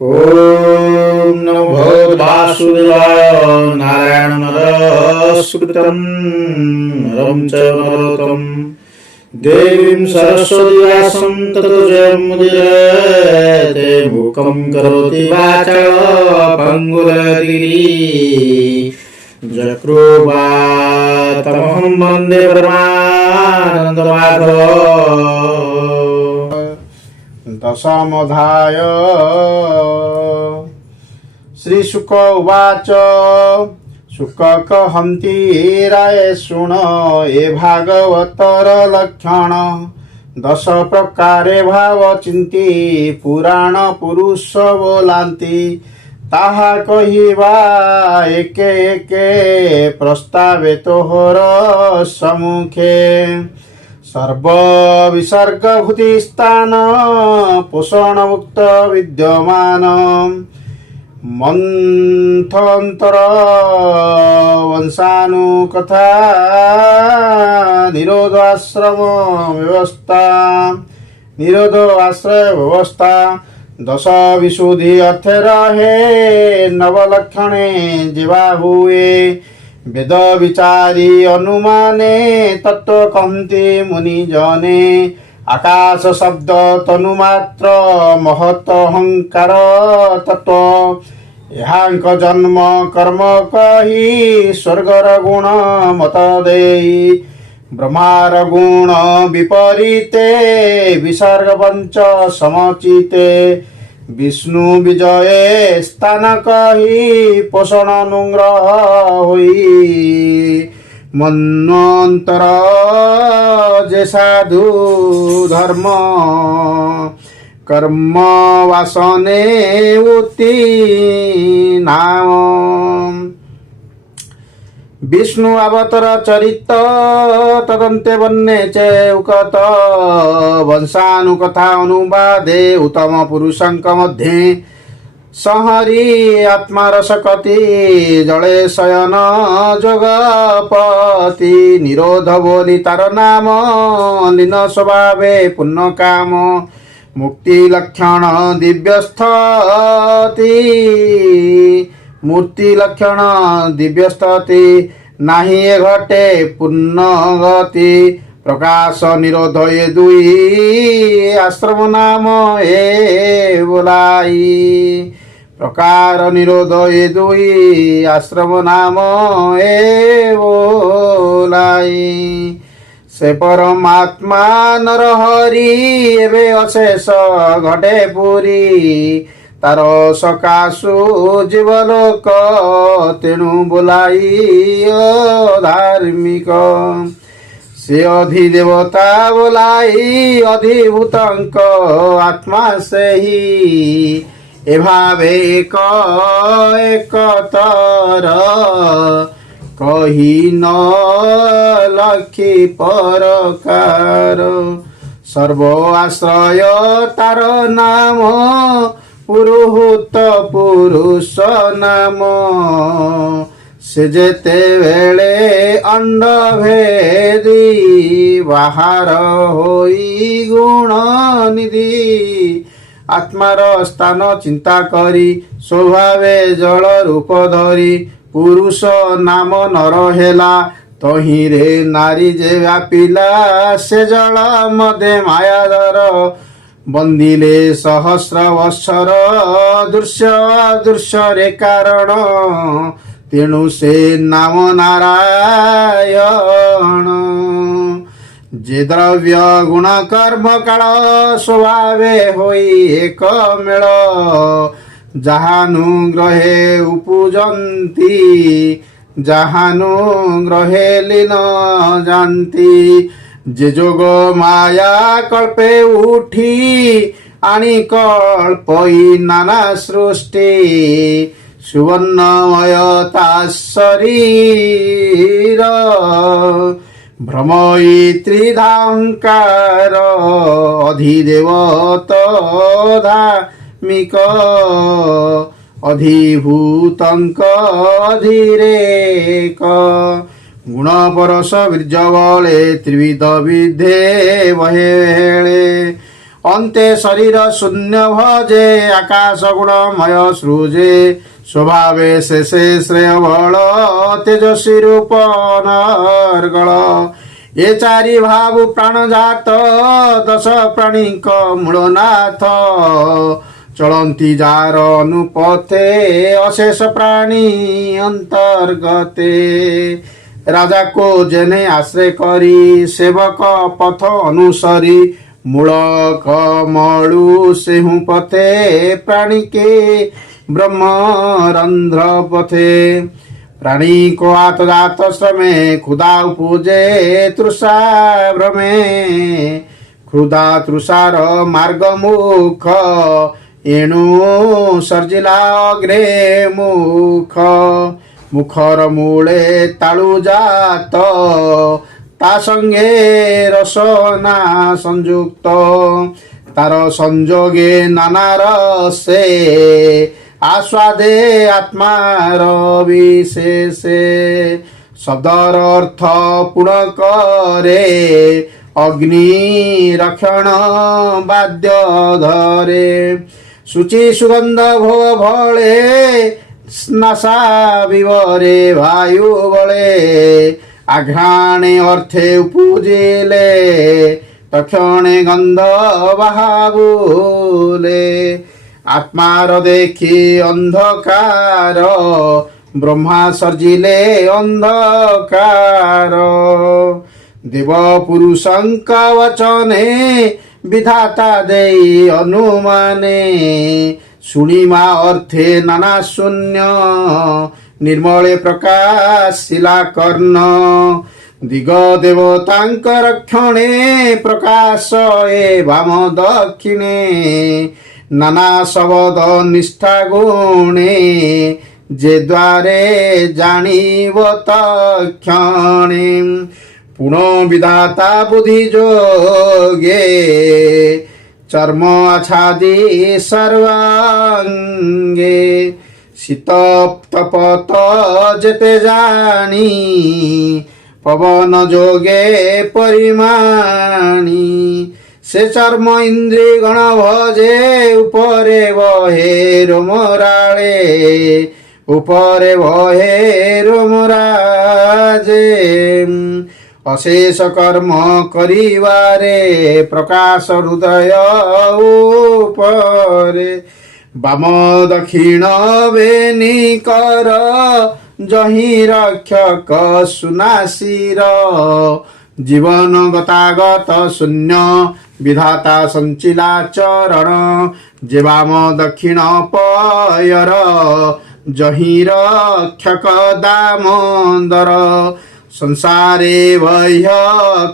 ओम नमो भगवते वासुदेवाय। नारायण नरस्कृतं नरं चैव नरोत्तमं देवीं सरस्वती व्यासं ततो जयमुदीरयते। मूकं करोति वाचालं पङ्गुलयति जकृवातमहं वन्दे परमानन्दमाधवम्। दशमोधाय श्रीशुक उवाच शुक कहन्ति राय शुण ए भागवतर लक्षण 10 प्रकारे भाव चिंती पुराण पुरुष बोलांती ताहा कहिबा एके एके प्रस्तावे तोहर सम्मुखे सर्व विसर्ग भूति स्थान पोषण मुक्त विद्यमान मंथंतर वंशानुकथा निरोध आश्रम व्यवस्था 10 विशुद्धि अर्थ रहे नवलक्षणे जीवा हुए वेद विचारी अनुमाने तत्व कहन्ति मुनि जने आकाश शब्द तनुमात्र महत अहंकार तत्व यहांक जन्म कर्म कही स्वर्गर गुण मत देई ब्रह्मार गुण विपरीते विसर्ग पंच समचिते विष्णु विजय स्थान कही पोषण अनुग्रह होई मन्वंतर जे साधु धर्म कर्म वासने उति नाम विष्णु अवतर चरित तदंते वन्ने चौकत वंशानुकथा अनुवादे उत्तम पुरुषंक मध्ये संहरी आत्मारसकति जले शयन जोगपति निरोध बोली तार नाम लीन स्वभावे पुण्य काम मुक्ति लक्षण दिव्यस्थति मूर्ति लक्षण दिव्यस्थति नाही घटे पुण्य गति प्रकाश निरोध ये दुई आश्रम नाम ए बोलाई प्रकार निरोध ये दुई आश्रम नाम ए बोलाई से परमात्मा नरहरि एवं अशेष घटे पुरी तार सकाशु जीवलोक तेणु बोलाई धार्मिक से अधिदेवता बोलाई अधिभूतंक आत्मा से ही एभावे एक एकतर कही न लखी परकार सर्व आश्रय तार नाम पुरुहूत पुरुष नाम से जेते वेळे अंड भेदी बाहर होई गुण निधि आत्मार स्थान चिंता करी स्वभावे जल रूप धरी पुरुष नाम नर हेला तहिरे नारी जे व्यापिला से जल मध्य मायाधर बंदिले सहस्र वर्षर दृश्य दृश्य रे कारण तेणु से नाम नारायण जे द्रव्य गुण कर्म काल स्वभावे होई एक मेल जहानुग्रहे उपजंती जहानुग्रहे लीन जानती जे जोग माया कल्पे उठी आनी कल्पई नाना सृष्टि सुवर्णमयता शरीर भ्रमयी त्रिधांकार अधिदेवत धार्मिक अधिभूतंक अधिरेक गुण परस वीर्य बले त्रिविध विधे बहेळे ଅନ୍ତେ ଶରୀର ଶୂନ୍ୟ ଭଜେ ଆକାଶ ଗୁଣମୟ ସୃଜେ ସ୍ୱଭାବେ ଶେଷେ ଶ୍ରେୟ ବଳ ତେଜସ୍ୱୀ ରୂପ ନର୍ଗଳ ଏ ଚାରି ଭାବୁ ପ୍ରାଣ ଜାତ ଦଶ ପ୍ରାଣୀଙ୍କ ମୂଳନାଥ ଚଳନ୍ତି ଯାର ଅନୁପଥେ ଅଶେଷ ପ୍ରାଣୀ ଅନ୍ତର୍ଗତେ ରାଜାକୁ ଜେନେ ଆଶ୍ରୟ କରି ସେବକ ପଥ ଅନୁସରି ମୂଳ କମଳୁ ସେହୁ ପଥେ ପ୍ରାଣୀକେ ବ୍ରହ୍ମରନ୍ଧ୍ର ପଥେ प्राणी को आतजात श्रमे खुदा उपजे तृषा भ्रमे क्षुधा तृषार मार्ग मुख एणु सर्जिला अग्रे मुख मुखर मूले तालु जात ता संगे रसना संयुक्त तार संजोगे नाना रसे आस्वादे आत्मार विशेषे शब्दर अर्थ पूर्ण करे अग्नि रक्षण बाद्य धरे शुचि सुगंध भोग भले स्नासा विवरे वायु बले आघ्राणे अर्थे उपजिले तक्षणे गंध बाहाबुले आत्मार देखी अंधकार ब्रह्मा सर्जिले अंधकार देव पुरुषंक वचने विधाता देई अनुमाने शुणिमा अर्थे नाना शून्य निर्मले प्रकाशिला कर्ण दिग देवतांक रक्षणे प्रकाश ए वाम दक्षिणे नाना शब्द निष्ठा गुणे जे द्वारे जानिब तक्षणे पुण्य विधाता बुद्धि जोगे चर्म आच्छादी सर्वांगे शीत तपत जेते जानी पवन जोगे परिमाणी से चर्म इंद्री गण भजे उपरे बहे रोमराळे उपरे बहे रोमराजे अशेष कर्म करिवारे प्रकाश हृदय उपरे बाम दक्षिण बेनी कर जही रक्षक सुनासीर जीवन गतागत शून्य विधाता संचिला चरण जे वाम दक्षिण पयर जही रक्षक दामोदर संसारे वह्य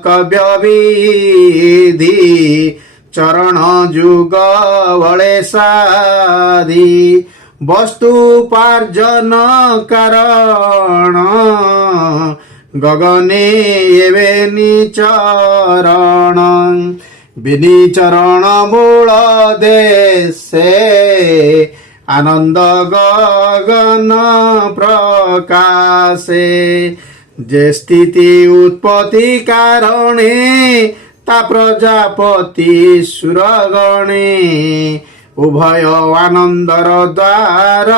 कव्य विधि चरण जुग बळे साधी वस्तुपार्जन कारण गगने एवे निचरण विनिचरण मूल देशे आनंद गगन प्रकाशे जे स्थिति उत्पत्ति कारणे ता प्रजापति सुरगणे उभय आनंदर द्वार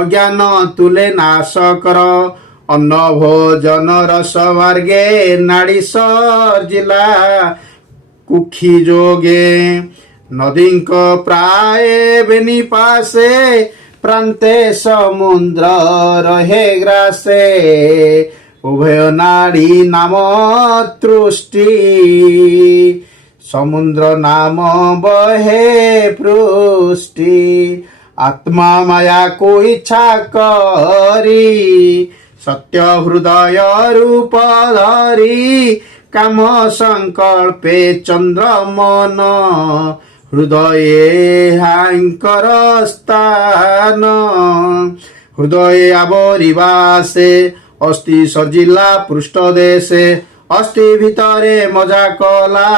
अज्ञान तुले नाश कर अन्न भोजन रस मार्गे नाड़ी सर्जिला कुखी जोगे नदींक प्राय बेनी पासे प्रांते समुद्र रहे ग्रासे उभय नाड़ी नाम तृष्टि समुद्र नाम बहे पृष्टि आत्मा माया को इच्छा करी सत्य हृदय रूप धरी काम संकल्पे चंद्र मन हृदये हांकर स्थान हृदय आवरिवासे अस्ति सजिला पृष्ठ देशे अस्ति भितरे मजा कला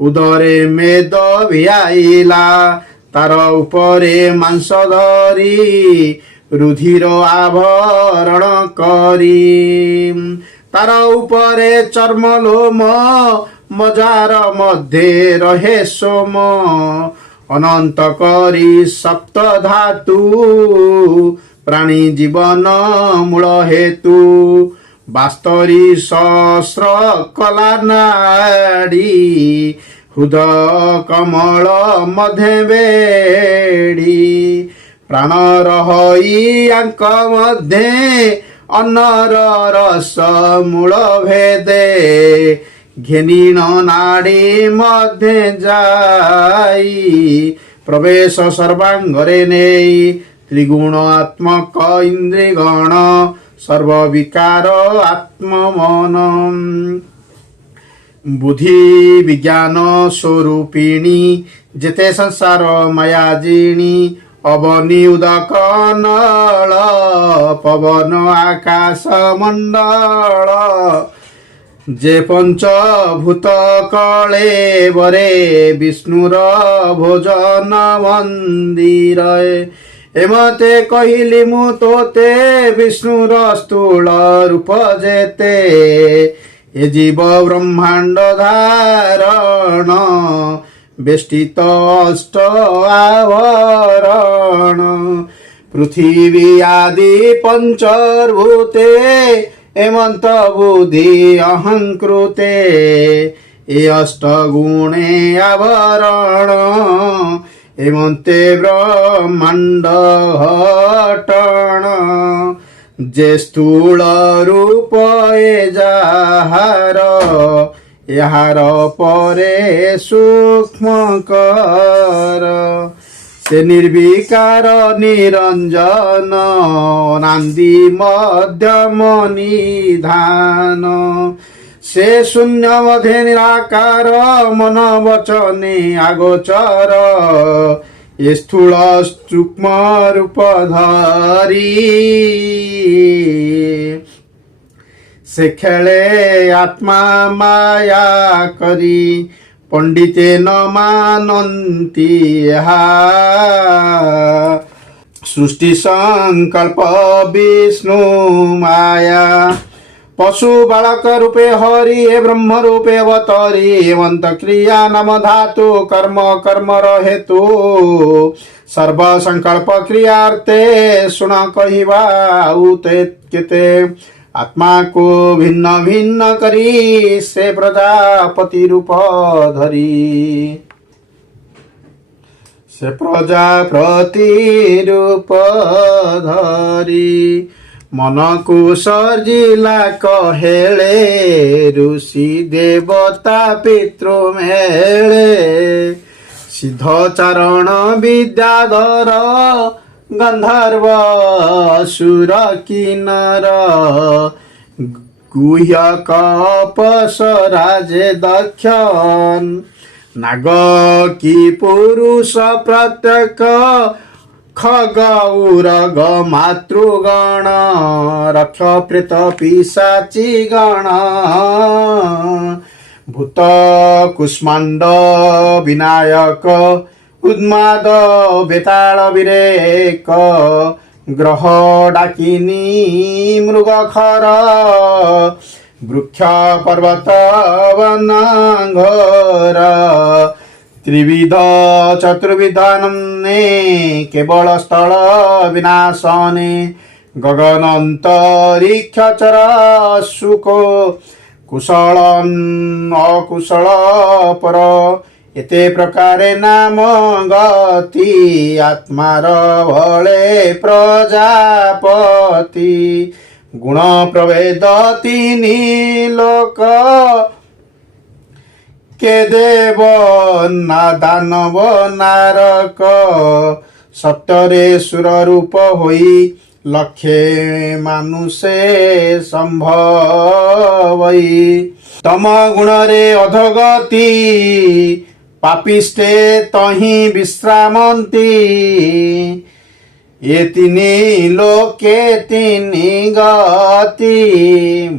उदरे मेद भियाइला तार उपरे मांस धरी रुधिर आवरण करी तार उपरे चर्म लोम ମଜାର ମଧ୍ୟରେ ରହେ ସୋମ ଅନନ୍ତ କରି ସପ୍ତ ଧାତୁ ପ୍ରାଣୀ ଜୀବନ ମୂଳ ହେତୁ ବାସ୍ତରି ସହସ୍ର କଲା ନାଡ଼ି ହୃଦ କମଳ ମଧ୍ୟେ ବେଡ଼ି ପ୍ରାଣ ରହଇ ଆଙ୍କ ମଧ୍ୟେ ଅନର ରସ ମୂଳ ଭେଦେ ଘେନିଣ ନାଡ଼ି ମଧ୍ୟେ ଯାଇ ପ୍ରବେଶ ସର୍ବାଙ୍ଗରେ ନେଇ ତ୍ରିଗୁଣ ଆତ୍ମକ ଇନ୍ଦ୍ରିଗଣ ସର୍ବବିକାର ଆତ୍ମମନ ବୁଦ୍ଧି ବିଜ୍ଞାନ ସ୍ୱରୂପିଣୀ ଯେତେ ସଂସାର ମାୟା ଜିଣି ଅବନି ଉଦକ ନଳ ପବନ ଆକାଶ ମଣ୍ଡଳ ଯେ ପଞ୍ଚଭୂତ କଳେ ବରେ ବିଷ୍ଣୁର ଭୋଜନ ମନ୍ଦିର ଏମତେ କହିଲି ମୁଁ ତୋତେ ବିଷ୍ଣୁର ସ୍ଥୂଳ ରୂପ ଯେତେ ଏ ଜୀବ ବ୍ରହ୍ମାଣ୍ଡ ଧାରଣ ବେଷ୍ଟିତ ଅଷ୍ଟ ଆବରଣ ପୃଥିବୀ ଆଦି ପଞ୍ଚଭୂତେ ଏମନ୍ତ ବୁଦ୍ଧି ଅହଂକୃତେ ଏ ଅଷ୍ଟ ଗୁଣେ ଆବରଣ ଏମନ୍ତେ ବ୍ରହ୍ମାଣ୍ଡ ଘଟଣ ଯେ ସ୍ଥୂଳ ରୂପ ଏ ଯାହାର ଏହାର ପରେ ସୂକ୍ଷ୍ମ କର ସେ ନିର୍ବିକାର ନିରଞ୍ଜନ ନାନ୍ଦି ମଧ୍ୟମ ନିଧାନ ସେ ଶୂନ୍ୟ ମଧ୍ୟେ ନିରାକାର ମନ ବଚନେ ଆଗୋଚର ଏ ସ୍ଥୂଳ ସୂକ୍ଷ୍ମ ରୂପ ଧରି ସେ ଖେଳେ ଆତ୍ମା ମାୟା କରି ପଣ୍ଡିତେ ନ ମାନନ୍ତି ଏହା ସୃଷ୍ଟି ସଂକଳ୍ପ ବିଷ୍ଣୁ ମାୟା ପଶୁ ବାଳକ ରୂପେ ହରି ଏ ବ୍ରହ୍ମ ରୂପେ ଅବତରି ଏମନ୍ତ କ୍ରିୟା ନାମ ଧାତୁ କର୍ମ କର୍ମର ହେତୁ ସର୍ବ ସଂକଳ୍ପ କ୍ରିୟାର୍ଥେ ଶୁଣ କହିବା ଆଉ କେତେ ଆତ୍ମାକୁ ଭିନ୍ନ ଭିନ୍ନ କରି ସେ ପ୍ରଜାପତି ରୂପ ଧରି ସେ ପ୍ରଜାପତି ରୂପ ଧରି ମନକୁ ସର୍ଜିଲା କହେଳେ ଋଷି ଦେବତା ପିତୃ ମେଳେ ସିଦ୍ଧ ଚାରଣ ବିଦ୍ୟାଧର ଗନ୍ଧର୍ବ ଅସୁର କିନ୍ନର ଗୁହ୍ୟକ ଅପସରାଜେ ଦକ୍ଷ ନାଗ କି ପୁରୁଷ ପ୍ରତ୍ୟେକ ଖଗ ଉରଗ ମାତୃଗଣ ରକ୍ଷ ପ୍ରେତ ପିଶାଚି ଗଣ ଭୂତ କୁଷ୍ମାଣ୍ଡ ବିନାୟକ ଉନ୍ମାଦ ବେତାଳ ବିରେକ ଗ୍ରହ ଡାକିନୀ ମୃଗ ଖର ବୃକ୍ଷ ପର୍ବତ ବନାଘର ତ୍ରିବିଧ ଚତୁର୍ବିଧାନେ କେବଳ ସ୍ଥଳ ବିନାଶନେ ଗଗନ ଅନ୍ତରିକ୍ଷ ଚର ସୁକ କୁଶଳ ଅକୁଶଳ ପର ଏତେ ପ୍ରକାରେ ନାମ ଗତି ଆତ୍ମାର ଭଳେ ପ୍ରଜାପତି ଗୁଣ ପ୍ରଭେଦ ତିନି ଲୋକ କେ ଦେବ ନା ଦାନବ ନାରକ ସତ୍ୟରେ ସୁର ରୂପ ହୋଇ ଲକ୍ଷେ ମାନୁଷେ ସମ୍ଭବଇ ତମ ଗୁଣରେ ଅଧଗତି ପାପିଷ୍ଟେ ତହିଁ ବିଶ୍ରାମନ୍ତି ଏ ତିନି ଲୋକେ ତିନି ଗତି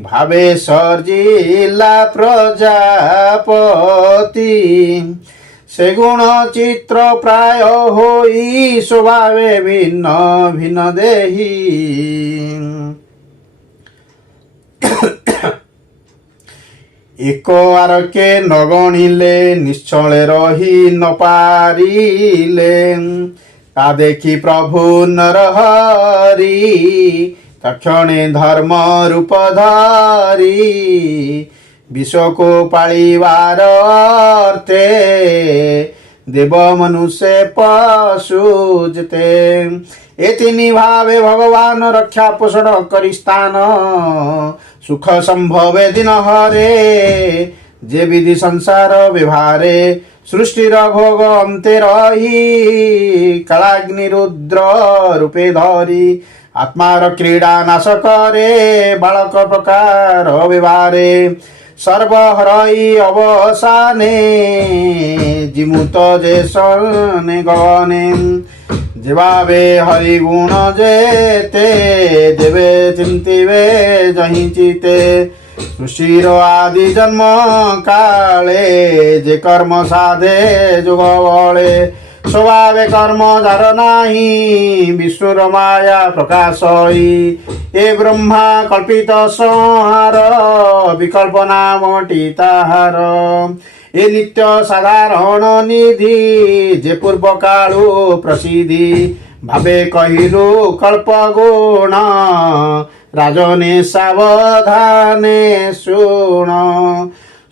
ଭାବେ ସର୍ଜିଲା ପ୍ରଜାପତି ସେ ଗୁଣ ଚିତ୍ର ପ୍ରାୟ ହୋଇ ସ୍ୱଭାବେ ଭିନ୍ନ ଭିନ୍ନ ଦେହି ଏକ ଆରକେ ନ ଗଣିଲେ ନିଶ୍ଚଳେ ରହି ନ ପାରିଲେ ତା ଦେଖି ପ୍ରଭୁ ନରହରି ତକ୍ଷଣେ ଧର୍ମ ରୂପ ଧରି ବିଶ୍ୱକୁ ପାଳିବାର ଅର୍ଥେ ଦେବ ମନୁଷ୍ୟ ପଶୁ ଯେତେ ଏ ତିନି ଭାବେ ଭଗବାନ ରକ୍ଷା ପୋଷଣ କରି ସ୍ଥାନ ସୁଖ ସମ୍ଭବେ ଦିନ ହରେ ଯେ ବିଧି ସଂସାର ବ୍ୟବହାରେ ସୃଷ୍ଟିର ଭୋଗ ଅନ୍ତେ ରହି କାଳାଗ୍ନି ରୁଦ୍ର ରୂପେ ଧରି ଆତ୍ମାର କ୍ରୀଡ଼ା ନାଶ କରେ ବାଳକ ପ୍ରକାର ବ୍ୟବହାରେ ସର୍ବ ହରଇ ଅବସାନେ ଜିମୁତ ଯେ ସନେ ଗଗନେ যেভাবে হরি গুণ যেতে দেবে চিন্তিবে যহি চিতে সৃষ্টির আদি জন্ম কালে যে কর্ম সাধে যোগ বলে স্বভাবে কর্ম যার নাহি বিষ্ণুর মায়া প্রকাশ হই এ ব্রহ্মা কল্পিত সংহার বিকল্প নামটি তাহার এ নিত্য সাধারণ নিধি যে পূর্ব কালু প্রসিদ্ধি ভাবে কহিলু কল্প গুণ রাজনে সাবধানে শুণ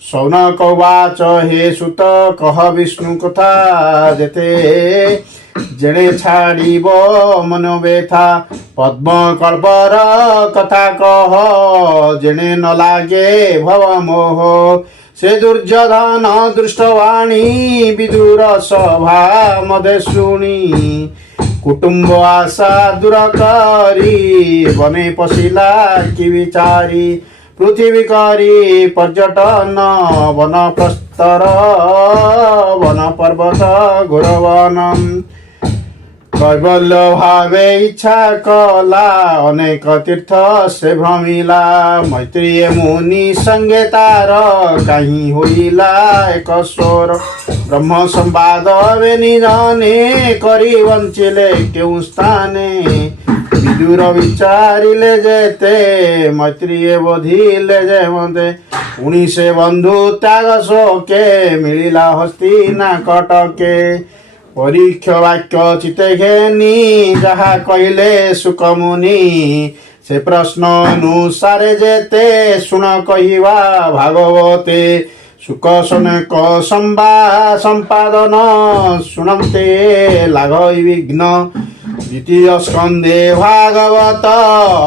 সৌনক উবাচ হে সুত কহ বিষ্ণু কথা যেতে জেনে ছাড়িব মন ব্যথা পদ্ম কল্পর কথা কহ জেনে ন লাগে ভব মোহ সে দুর্যোধন দৃষ্টবাণী বিদুর সভা মধ্যে শুনি কুটুম্ব আশা দূর করি বনে পশিলা কি বিচারি পৃথিবী করি পর্যটন বন প্রস্তর বন পর্বত ঘোরবনম কৈবল্য ভাবে ইচ্ছা কলা অনেক তীর্থ সে ভ্রমিলা মৈত্রীয় মুনি সঙ্গে তার কাহি হইলা এক স্বর ব্রহ্ম সম্বাদ নিজনে করি বঞ্চিলে কেউ স্থানে বিদুর বিচারিলে যেতে মৈত্রীয় বোধিলে যে মতে উনিশে বন্ধু ত্যাগ শোকে মিলিলা হস্তি না কটকে পরীক্ষ বাক্য চিতে ঘেনি যাহা কহিলে সুকমুনি সে প্রশ্ন অনুসারে যেতে শুণ কহিবা ভাগবতে সুক শনক সম্পাদন শুণন্তে লাঘই বিঘ্ন দ্বিতীয় স্কন্ধে ভাগবত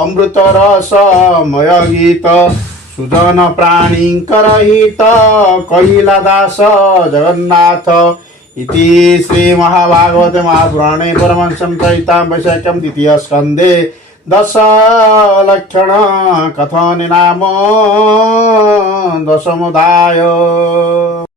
অমৃত রসময় গীত সুজন প্রাণীঙ্কর হিত কহিলা দাস জগন্নাথ इति श्री महाभागवते महापुराणे परमहंसं संहितां वैशाख्यं द्वितीय स्कन्धे 10 लक्षण कथन नाम 10मोऽध्याय।